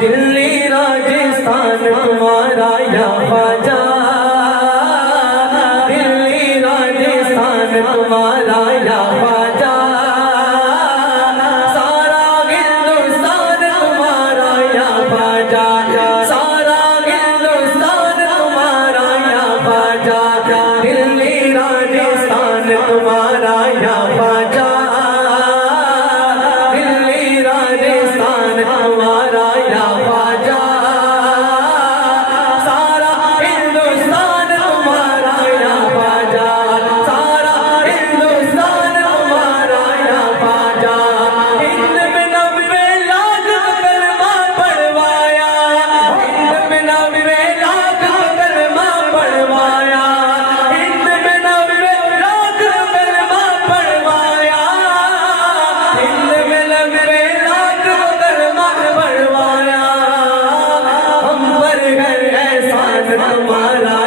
दिल्ली राजस्थान तुम्हारा या ख्वाजा, दिल्ली राजस्थान तुम्हारा या ख्वाजा, सारा हिंदुस्तान तुम्हारा या ख्वाजा, सारा हिंदुस्तान तुम्हारा या ख्वाजा, दिल्ली राजस्थान तुम्हारा या ख्वाजा, दिल्ली राजस्थान तुम्हारा या ख्वाजा, सारा हिंदुस्तान तुम्हारा या ख्वाजा, सारा हिंदुस्तान तुम्हारा या ख्वाजा। हिंद में 90 लाख कलमा पढ़वाया, हिंद में 90 लाख कलमा पढ़वाया, हिंद में 90 लाख कलमा पढ़वाया, हिंद में 90 लाख कलमा पढ़वाया। हम पर है एहसान तुम्हारा